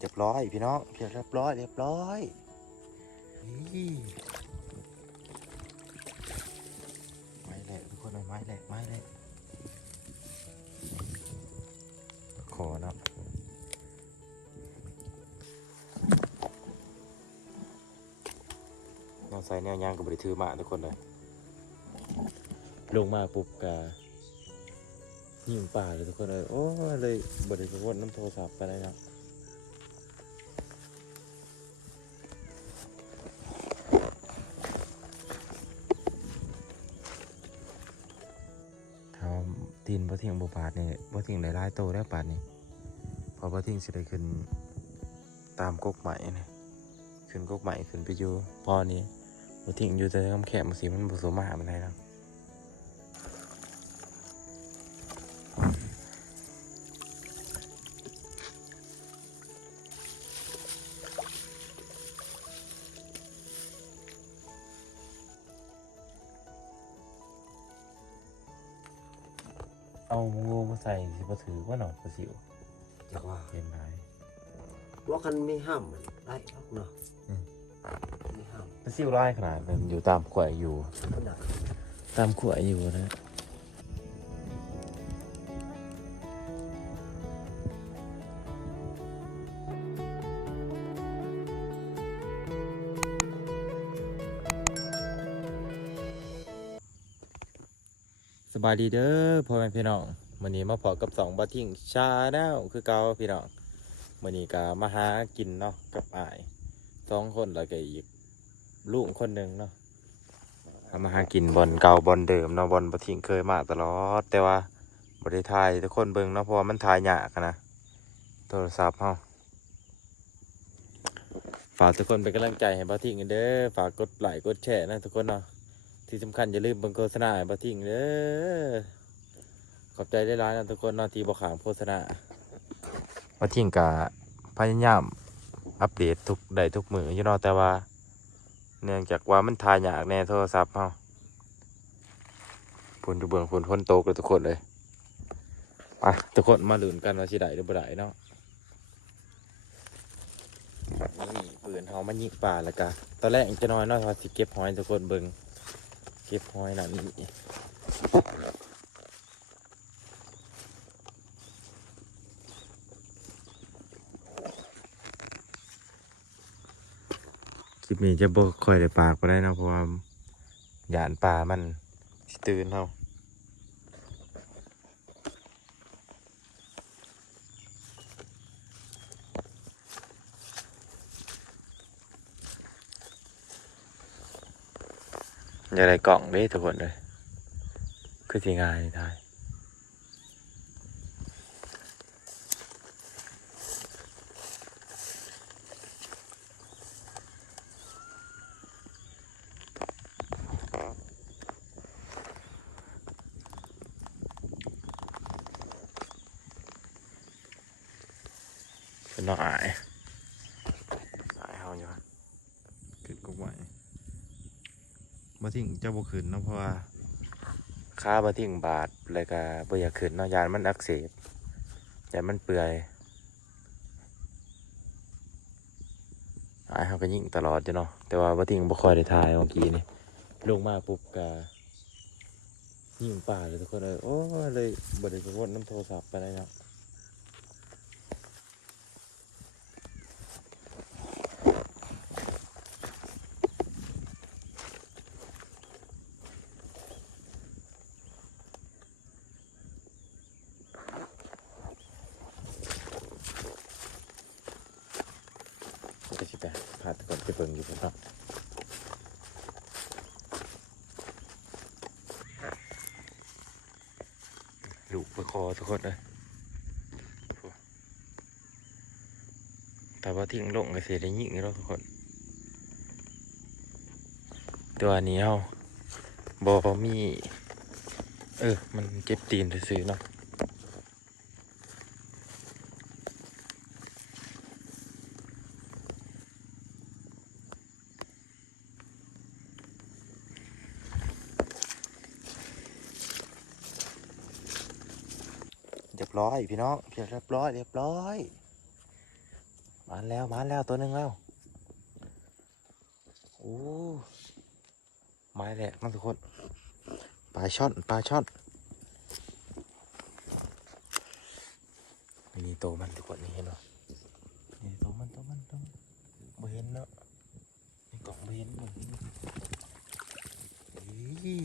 เรียบร้อยพี่น้องเรียบร้อยนี่ไม้แหลกทุกคนเลยไม้แหลกขอนะเราใส่แนวยางกับบริทือมาทุกคนเลยลงมาปุ๊บกะยิงป่าเลยทุกคนเลยโอ้เลยบริทือวนน้ำโทรศัพท์ไปเลยนะตีนบ่ทิ้งบ่ปาดนี่บ่ทิ้งได้หลายโตแล้วปาดนี่พอบ่ทิ้งสิได้ขึ้นตามกกใหม่นี่ขึ้นกกใหม่ขึ้นไปอยู่พอนี้บ่ทิ้งอยู่แต่คำแคบมันสิมันบ่สมหามันได้แล้วเอางูมาใส่สิบ่ถือว่าหนอนบ่สิวจากว่าเป็นไรว่ากันไม่ห้ามมันได้หรอกเนาะไม่ห้าม บ่สิวร้ายขนาดมันอยู่ตามขวายอยู่ ขนาด ตามขวายอยู่นะสบายดีเด้อพ่อแม่พี่น้องวันนี้มาพอกับสองบะทิ่งชาแนลคือเก่าพี่น้องวันนี้ก็มาหากินเนาะกับอ้าย2 คนแล้วก็อีกลูกคนหนึ่งเนาะมาหากินบอลเก่าบอลเดิมเนาะบอลบะทิ่งเคยมาตลอดแต่ว่าบ่ได้ถ่ายทุกคนเบิ่งเนาะเพราะว่ามันถ่ายยากนะโทรศัพท์เฮาฝากทุกคนเป็นกำลังใจให้บะทิ่งกันเด้อฝากกดไลค์กดแชร์นะทุกคนเนาะที่สำคัญอย่าลืมเบิ่งโฆษณาให้บะทิ่งเด้อขอบใจได้ร้ายนะทุกคนเนาะที่บ่ขามโฆษณาบะทิ่งก็พยายามอัปเดตทุกมื้ออยู่เนาะแต่ว่าเนื่องจากว่ามันถ่ายยากแน่โทรศัพท์เฮาฝนอยู่เบื้องฝนตกเลยทุกคนเลยไปทุกคนมาลุ้นกันว่าสิได้หรือบ่ได้เนาะนี่ปืนเฮามันยิงป่าแล้วก็ตอนแรกจะน้อยเนาะว่าสิเก็บหอยทุกคนเบิ่งเก็บหอยนั่นนี่คลิปนี้จะบ่ค่อยได้ปากไปได้เนาะเพราะว่าหยานป่ามันสิตื่นเฮาอย่าได้กล่องเด้ทุกคนเลยคือสิง่ายได้เป็นน้องอายเฮาอยู่ขึ้นกุ๊กใหม่บ่ทิ้งเจ้าบ่ขึ้นเนาะเพราะว่าขาบ่ทิ้งบาดแล้วก็บ่อยากขึ้นเนาะยานมันอักเสบยานมันเปื่อยอายเฮาก็ยิงตลอดอยู่เนาะแต่ว่าบ่ทิ้งบ่ค่อยได้ถ่ายเมื่อกี้นี่ลงมาปุ๊บก็ยิงป่าเลยทุกคนเลยโอ้เลยบ่ได้กดน้ำโทรศัพท์ไปเลยเนาะก็สิไปพาทุกคนไปเบิ่งอยู่พุ่นเนาะลูกไปคอทุกคนเลยแต่ว่าทิ้งลงก็สิได้ยิงแล้วทุกคนตัวนี้เฮาบ่มีมันเจ็บตีนซื่อๆเนาะเรียบร้อยพี่น้องเรียบร้อยไป มาแล้วตัวหนึงแล้วโอ้ไม้แหละมันทุกคนปลาช่อนนี่โตมันทุกคนนี่เห็นไหมนี่โตมันบ่เห็นเนาะนี่กล่องบ่เห็นเลยนี่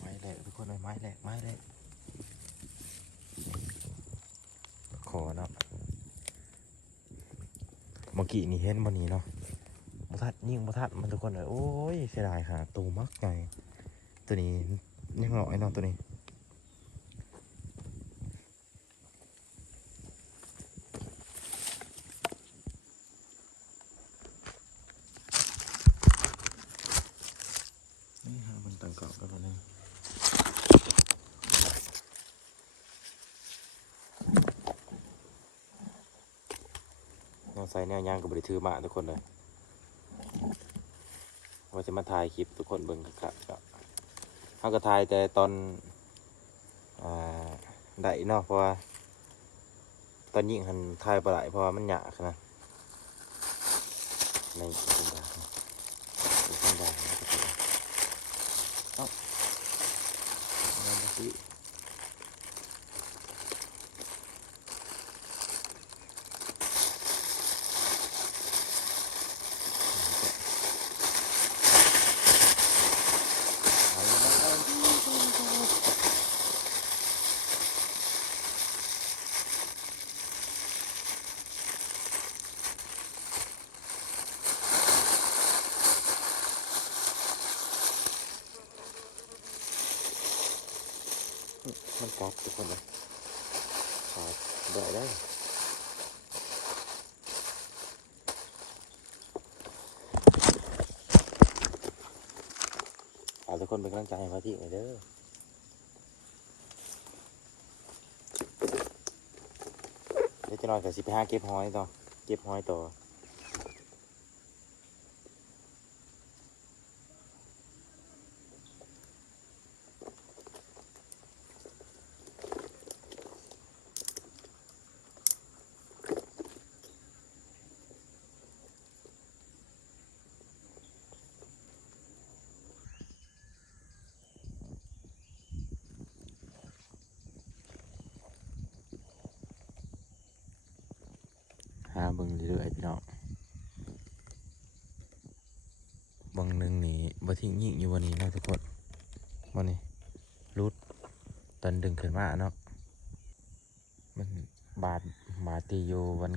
ไม้แหละทุกคนเลยไม้แหละขอเนาะเมื่อกี้นี่เห็นบนนี้เนาะบ่ทัดยิงบ่ทัดมันทุกคนเลยโอ้ยเสียดายค่ะตัวมักไงตัวนี้ยังน้อยเนาะตัวนี้นี่ฮะมันต่างกรอบกันเลยแนวใส่แนวยางกับบริถือมาทุกคนเลยว่าจะมาถ่ายคลิปทุกคนเบิ่งครับเขาก็ถ่ายแต่ตอนได้เนาะเพราะว่าตอนยิงหันถ่ายปลาไหลเพราะว่ามันหยาขนาดในเป็นดาเป็นดาเอ้าเอาไปสิมันกัดทุกคนเลยขาดได้ทุกคนเป็นกำลังใจให้พาที่หน่อยเด้อเดี๋ยวจะนอนกับ15เก็บหอยต่อหาเบิ่งเรื่อยๆพี่น้องบางหนึ่งนี่บ่ทิ้งยิงอยู่วันนี้นะทุกคนวันนี้รุดตอนดึงขึ้นมาเนาะมันบาดตีอยู่วัน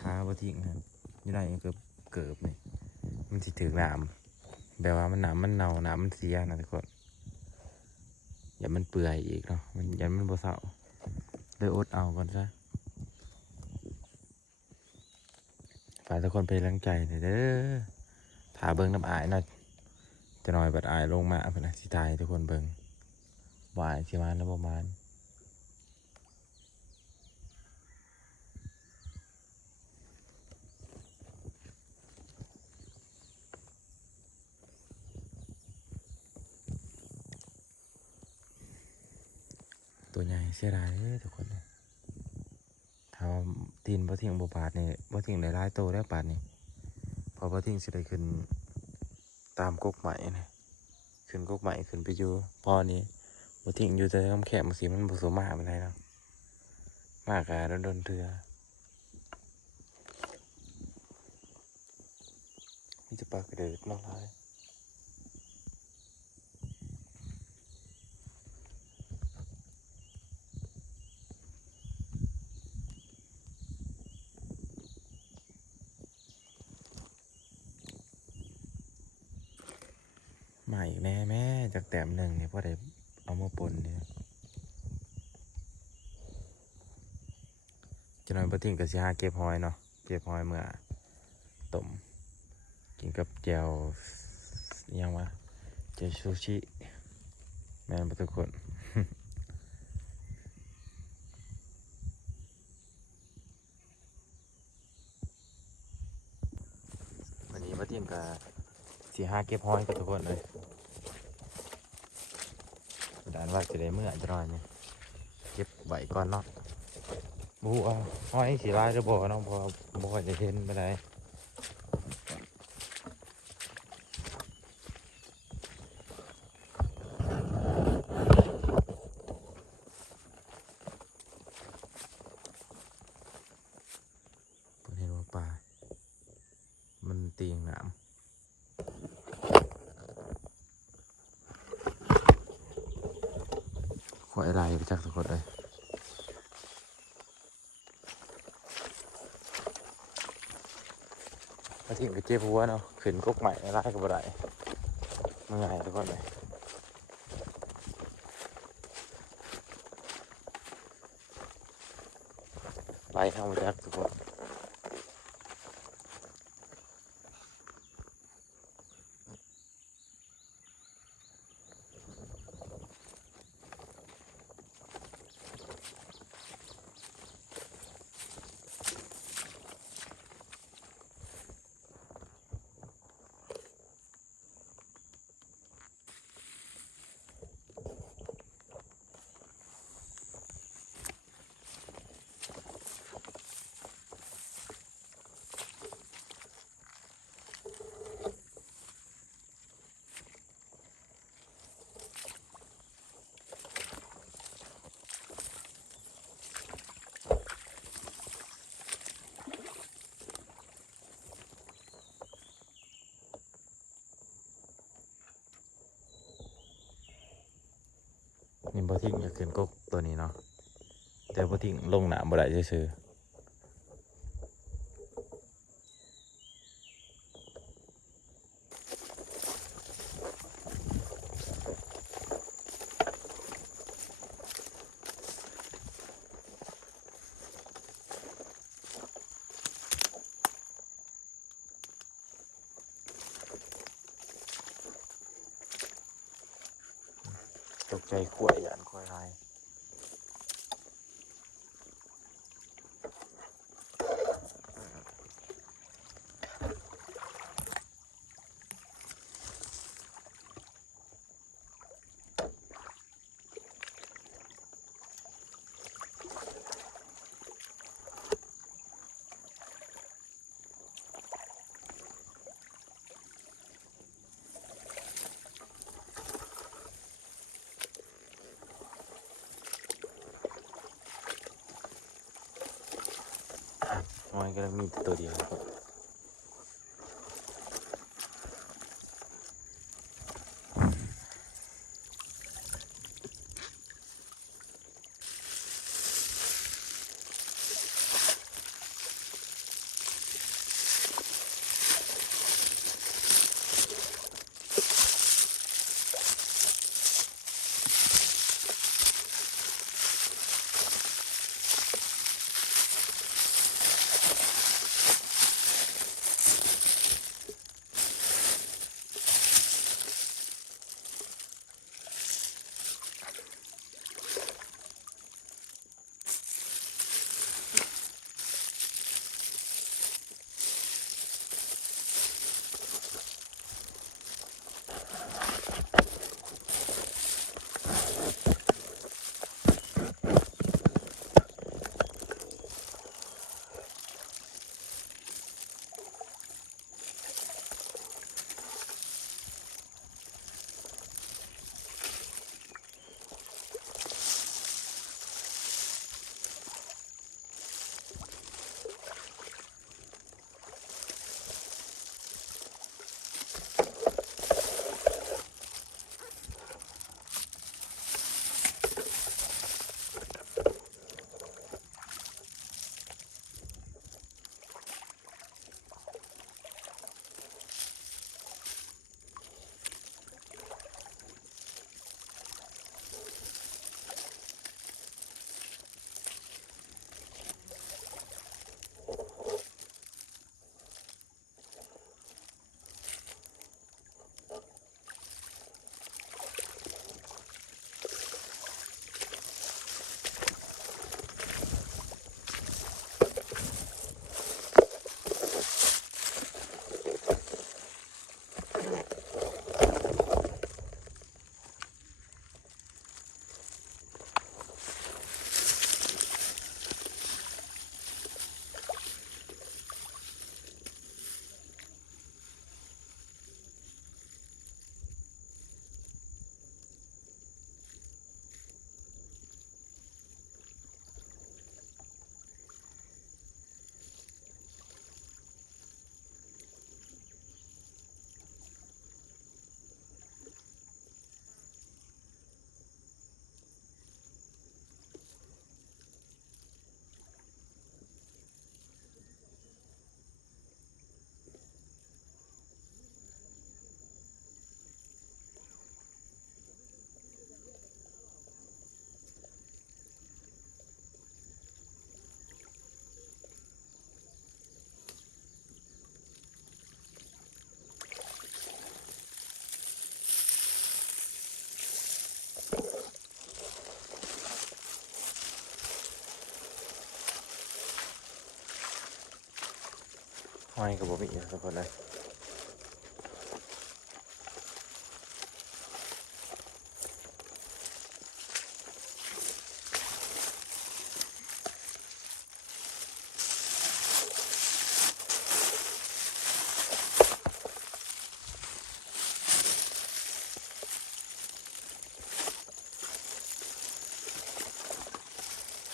ขาบ่ทิ้งครับอยู่ไหนเกิบนี่มันสิถือน้ำแบบว่ามันน้ำมันเน่าน้ำมันเสียนะทุกคนอย่ามันเปื่อยอีกเนาะอย่ามันบ่เศร้าเลยอดเอาก่อนซะฝากทุกคนเป็นกำลังใจหน่อยเด้อถ้าเบิ่งน้ำอายเนาะจะหน่อยบัดอายลงมาเพิ่นน่ะสิตายทุกคนเบิ่งบ่อายสิมาแล้วบ่มานตัวใหญ่เสียดายเด้อทุกคนถ้าว่าตีนบ่ทิ้งบ่บาดนี่บ่ทิ้งได้หลายโตแล้วบาดนี่พอบ่ทิ้งสิได้ขึ้นตามกกใหม่นี่ขึ้นกกใหม่ขึ้นไปอยู่พอนี้บ่ทิ้งอยู่แต่คำแคบมันสิมันบ่สมมาปานใดเนาะมากะโดนๆเทื่อมีแต่ปลากระเดิดเนาะหลายมาอีกแน่แม่จากแต้มหนึ่งนี่พอได้เอามาปนนี่จะนอนบ่ทิ้งก็สิหาเก็บหอยเนาะเก็บหอยเมื่อต้มกินกับแจ่วอิหยังวะแจ่วซูชิแม่นบ่ทุกคน วันนี้มาเตรียมกับสิหาเก็บหอยกับทุกคนเลยด่านว่าจะได้เมื่อจะรอยเนี่ยเก็บไว้ก่อนเนาะ บูเอาห้อยสีลายจะบอกน้องพอบ่ค่อยจะเห็นไปไหนเห็นว่าป่ามันตีงหนามข่อยลายไปจากทุกคนเลยมาทิ้งไปเจ็บหัวเนาะขึ้นกกใหม่ไล่กับอะไรมันง่ายทุกคนเลยไล่เข้ามาจากทุกคนนี่บ่ทิ้งอยากขึ้นกกตัวนี้เนาะแต่บ่ทิ้งลงหนามบ่ได้ซื่อตกใจขวายยานควายลายมันก็มีตัวเดียวครับ หอยกับบ่มีทุกคนเลย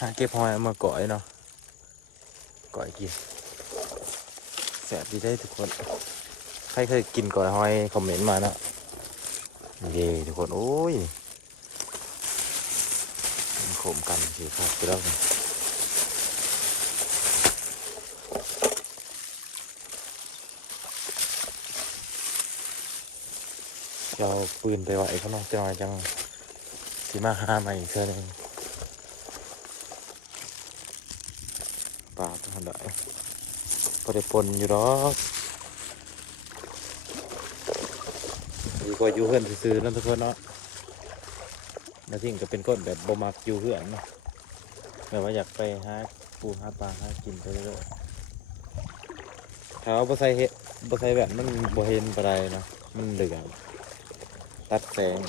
หาเก็บหอยเอามาก่อยเนาะก่อยกินแสบดีได้ทุกคนใครเคยกินก่อยหอยคอมเมนต์มาเนาะเย้ทุกคนโอ้ยมันขมกันสิครับไปแล้วจะเอาปืนไปไว้ข้างนอกจะหน่อยจังสิมาหาใหม่อีกเทื่อหนึงปลาตัวใดพอได้ปนอยู่หรอกดีกว่าอยู่เพื่อนซื้อๆนั่นทุกคนเนาะมาทิ้งก็เป็นก้นแบบบ่มักอยู่เพื่อนเนาะแบบว่าอยากไปหาปูหาปลาหากินไปเรื่อยๆถ้าเอาบ่ใส่เห็ดบ่ใส่แบบมันบ่เห็นปลาใดเนาะมันเหลืองตัดแสง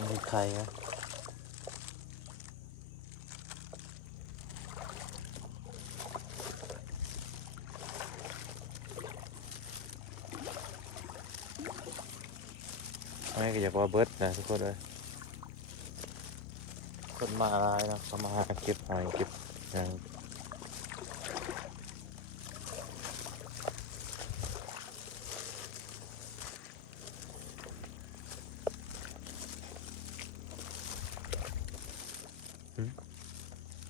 นี่คือใครนะไม่ก็อยากว่าเบิร์ดนะทุกคนเลยคนมาหลายเนาะเขามาหาเก็บหอยเก็บอย่าง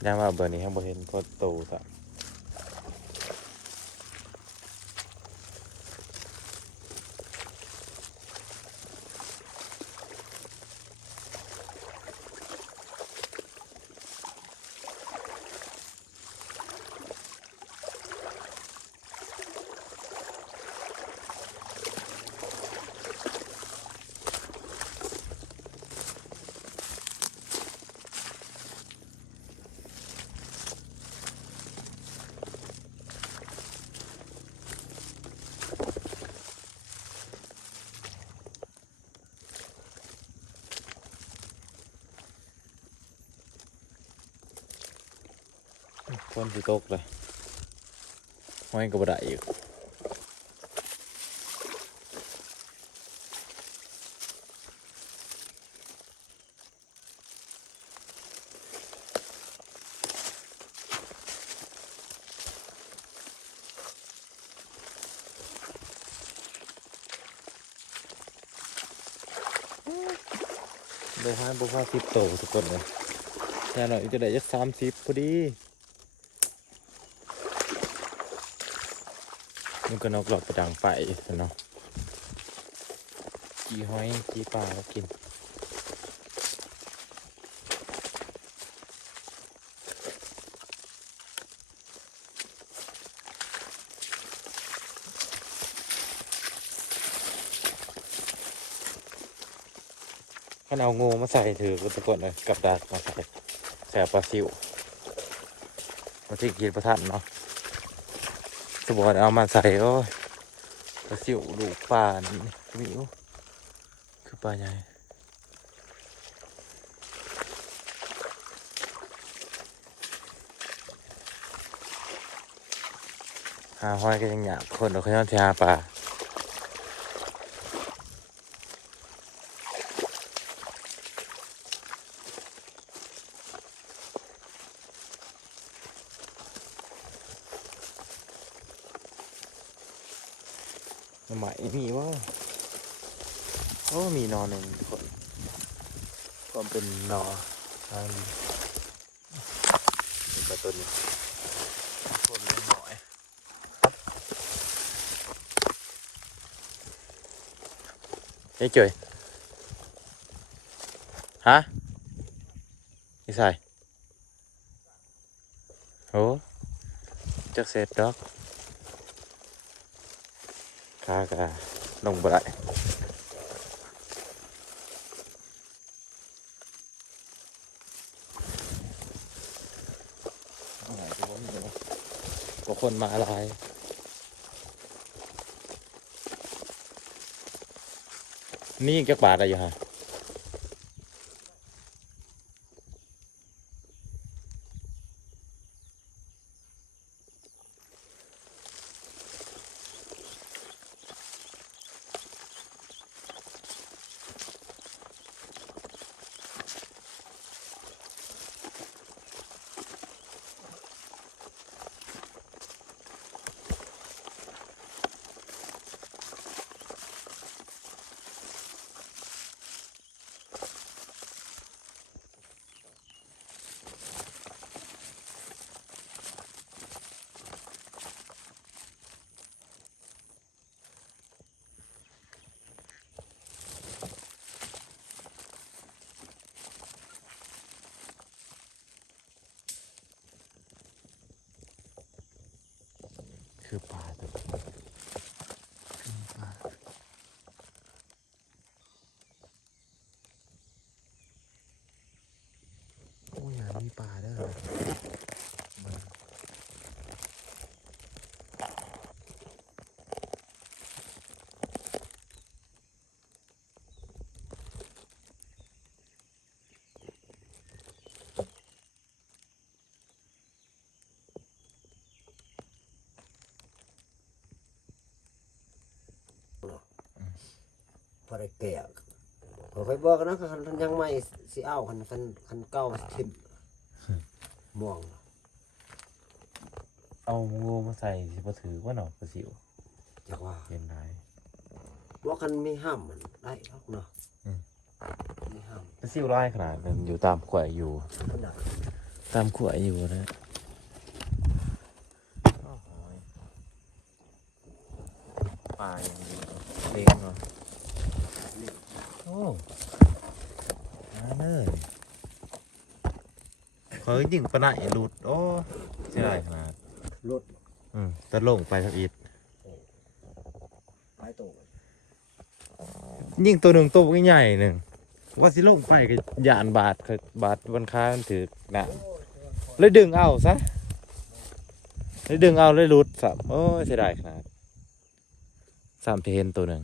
ย่างว่าเบอร์นี้ครับบ่เห็นพอโตซะคนสิตกเลยหอยก็บ่ได้อีกได้หาบ่พอ10 โตทุกคนเลยแน่หน่อยจะได้จัก30พอดีมันก็นกหลอกไปดังไปเนาะกี่หอยกี่ปลาแล้วกินถ้าเอางูมาใส่ถือก็ทุกคนเลยกับดักมาใส่แสบปลาซิวมาที่กินประทันเนาะสมมติเอามาใส่ก็ปลาซิวลูกปลานี่มิวคือปลาใหญ่หาหอยก็ยังอยากคนเราเขาย้อนที่หาปลาใหม่มีว่าโอ้มีนอนหนึ่งทุกคนก็เป็นนอทางดีเป็นปลาตัวนี้คนเล็กหน่อยเฮ้ยเจ๋ยฮะนี่ใส่โอ้จักเสร็จดอกข้ากะลงบ่ได้ คนมาอะไรนี่แกบาทอะไรอยู่ฮะคือปลาตัวปลาโอ้ยอย่ามีปลาเด้อพอได้แก่ผมไปบอกนะคันยังไม่สิเอาคันเก้าทิมม่วง เอางูมาใส่สิบ่ถือว่าหนอกกระสิว จากว่า เป็นไร ว่าคันไม่ห้ามมันได้หรอกเนาะไม่ห้าม กระสิวร้ายขนาดนั้นอยู่ตามขวายอยู่ ขนาด ตามขวายอยู่นะปลาอย่างนี้เลี้ยงเนาะโอ้มาเลยเขายิงปะไหนหลุดโอ้เสียดายขนาด รถ ตะลงไปทับอิด ไปโต ยิงตัวหนึ่งตัวใหญ่ๆหนึ่งว่าสิลงไปก็ยานบาดบาดบนค้ามันถือหนะเลยดึงเอาซะเลยดึงเอาเลยหลุดสับโอ้ยเสียดายขนาด3 เพนตัวหนึ่ง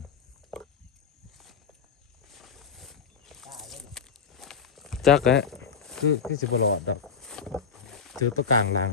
จักแหละคือสิบหลอดดอกถือตัวกลางลัง